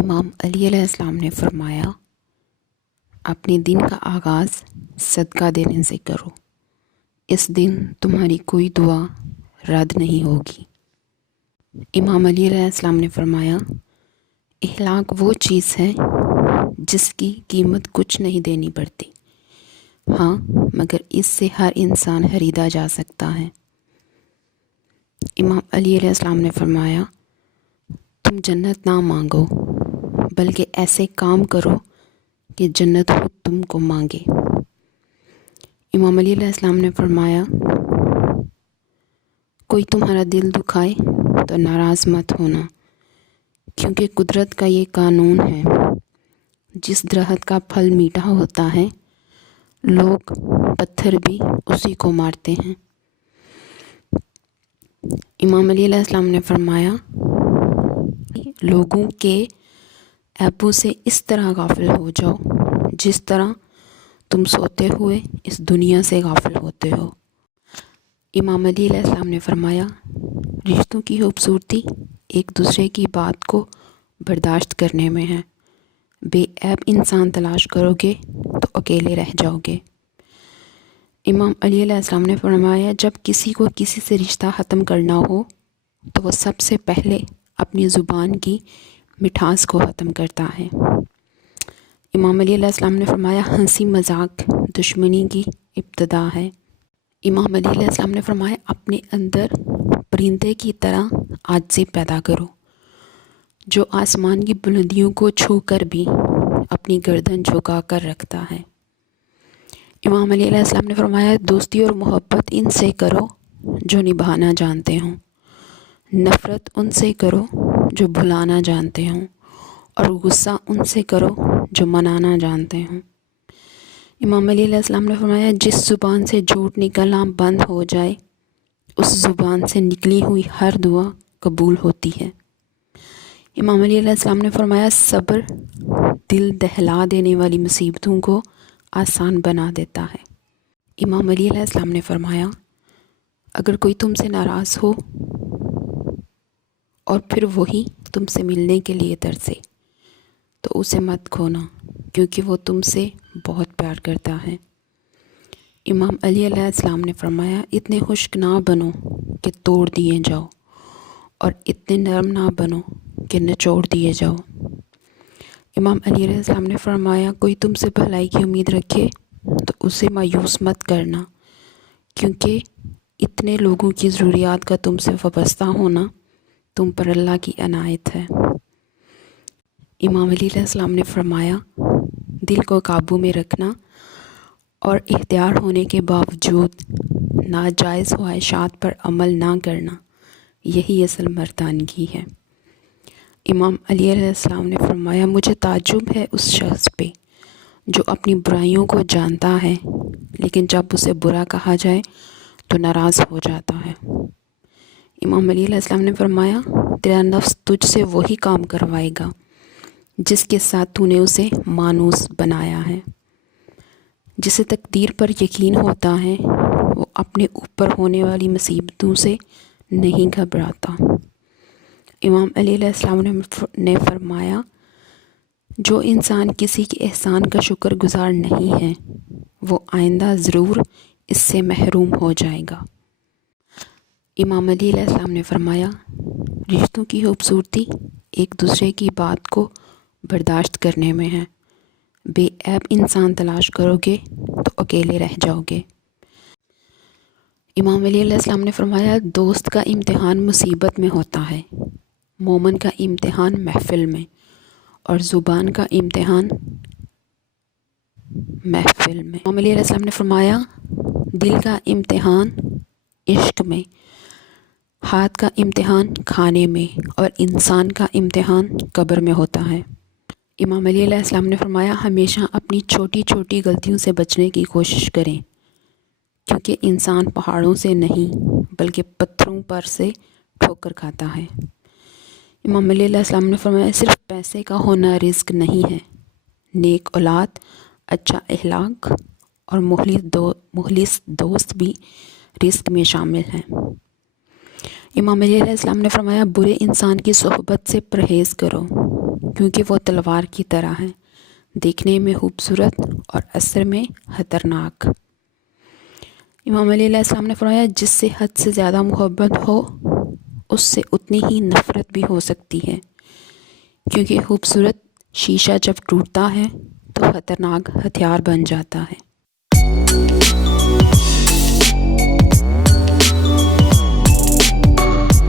امام علی علیہ السلام نے فرمایا، اپنے دن کا آغاز صدقہ دینے سے کرو، اس دن تمہاری کوئی دعا رد نہیں ہوگی۔ امام علی علیہ السلام نے فرمایا، اخلاق وہ چیز ہے جس کی قیمت کچھ نہیں دینی پڑتی، ہاں مگر اس سے ہر انسان خریدا جا سکتا ہے۔ امام علی علیہ السلام نے فرمایا، تم جنت نہ مانگو بلکہ ایسے کام کرو کہ جنت خود تم کو مانگے۔ امام علی علیہ السلام نے فرمایا، کوئی تمہارا دل دکھائے تو ناراض مت ہونا، کیونکہ قدرت کا یہ قانون ہے، جس درخت کا پھل میٹھا ہوتا ہے لوگ پتھر بھی اسی کو مارتے ہیں۔ امام علی علیہ السلام نے فرمایا، لوگوں کے عیبوں سے اس طرح غافل ہو جاؤ جس طرح تم سوتے ہوئے اس دنیا سے غافل ہوتے ہو۔ امام علی علیہ السلام نے فرمایا، رشتوں کی خوبصورتی ایک دوسرے کی بات کو برداشت کرنے میں ہے، بے عیب انسان تلاش کرو گے تو اکیلے رہ جاؤ گے۔ امام علی علیہ السلام نے فرمایا، جب کسی کو کسی سے رشتہ ختم کرنا ہو تو وہ سب سے پہلے اپنی زبان کی مٹھاس کو ختم کرتا ہے۔ امام علی علیہ السلام نے فرمایا، ہنسی مذاق دشمنی کی ابتدا ہے۔ امام علی علیہ السلام نے فرمایا، اپنے اندر پرندے کی طرح عاجزی پیدا کرو، جو آسمان کی بلندیوں کو چھو کر بھی اپنی گردن جھکا کر رکھتا ہے۔ امام علی علیہ السلام نے فرمایا، دوستی اور محبت ان سے کرو جو نبھانا جانتے ہوں، نفرت ان سے کرو جو بھلانا جانتے ہوں، اور غصہ ان سے کرو جو منانا جانتے ہوں۔ امام علی علیہ السلام نے فرمایا، جس زبان سے جھوٹ نکلنا بند ہو جائے اس زبان سے نکلی ہوئی ہر دعا قبول ہوتی ہے۔ امام علی علیہ السلام نے فرمایا، صبر دل دہلا دینے والی مصیبتوں کو آسان بنا دیتا ہے۔ امام علی علیہ السلام نے فرمایا، اگر کوئی تم سے ناراض ہو اور پھر وہی تم سے ملنے کے لیے ترسے تو اسے مت کھونا، کیونکہ وہ تم سے بہت پیار کرتا ہے۔ امام علی علیہ السلام نے فرمایا، اتنے خشک نہ بنو کہ توڑ دیے جاؤ، اور اتنے نرم نہ بنو کہ نچوڑ دیے جاؤ۔ امام علی علیہ السلام نے فرمایا، کوئی تم سے بھلائی کی امید رکھے تو اسے مایوس مت کرنا، کیونکہ اتنے لوگوں کی ضروریات کا تم سے وابستہ ہونا تم پر اللہ کی عنایت ہے۔ امام علی علیہ السلام نے فرمایا، دل کو قابو میں رکھنا اور اختیار ہونے کے باوجود ناجائز خواہشات پر عمل نہ کرنا، یہی اصل مردانگی ہے۔ امام علی علیہ السلام نے فرمایا، مجھے تعجب ہے اس شخص پہ جو اپنی برائیوں کو جانتا ہے لیکن جب اسے برا کہا جائے تو ناراض ہو جاتا ہے۔ امام علی علیہ السلام نے فرمایا، تیرا نفس تجھ سے وہی کام کروائے گا جس کے ساتھ تو نے اسے مانوس بنایا ہے۔ جسے تقدیر پر یقین ہوتا ہے وہ اپنے اوپر ہونے والی مصیبتوں سے نہیں گھبراتا۔ امام علی علیہ السلام نے فرمایا، جو انسان کسی کے احسان کا شکر گزار نہیں ہے وہ آئندہ ضرور اس سے محروم ہو جائے گا۔ امام علی علیہ السلام نے فرمایا، رشتوں کی خوبصورتی ایک دوسرے کی بات کو برداشت کرنے میں ہے، بے عیب انسان تلاش کرو گے تو اکیلے رہ جاؤ گے۔ امام علی علیہ السلام نے فرمایا، دوست کا امتحان مصیبت میں ہوتا ہے، مومن کا امتحان محفل میں، اور زبان کا امتحان محفل میں۔ امام علی علیہ السلام نے فرمایا، دل کا امتحان عشق میں، ہاتھ کا امتحان کھانے میں، اور انسان کا امتحان قبر میں ہوتا ہے۔ امام علی علیہ السلام نے فرمایا، ہمیشہ اپنی چھوٹی چھوٹی غلطیوں سے بچنے کی کوشش کریں، کیونکہ انسان پہاڑوں سے نہیں بلکہ پتھروں پر سے ٹھوکر کھاتا ہے۔ امام علی علیہ السلام نے فرمایا، صرف پیسے کا ہونا رزق نہیں ہے، نیک اولاد، اچھا اخلاق اور مخلص دوست بھی رزق میں شامل ہیں۔ امام علی علیہ السلام نے فرمایا، برے انسان کی صحبت سے پرہیز کرو، کیونکہ وہ تلوار کی طرح ہیں، دیکھنے میں خوبصورت اور اثر میں خطرناک۔ امام علیہ السلام نے فرمایا جس سے حد سے زیادہ محبت ہو اس سے اتنی ہی نفرت بھی ہو سکتی ہے، کیونکہ خوبصورت شیشہ جب ٹوٹتا ہے تو خطرناک ہتھیار بن جاتا ہے۔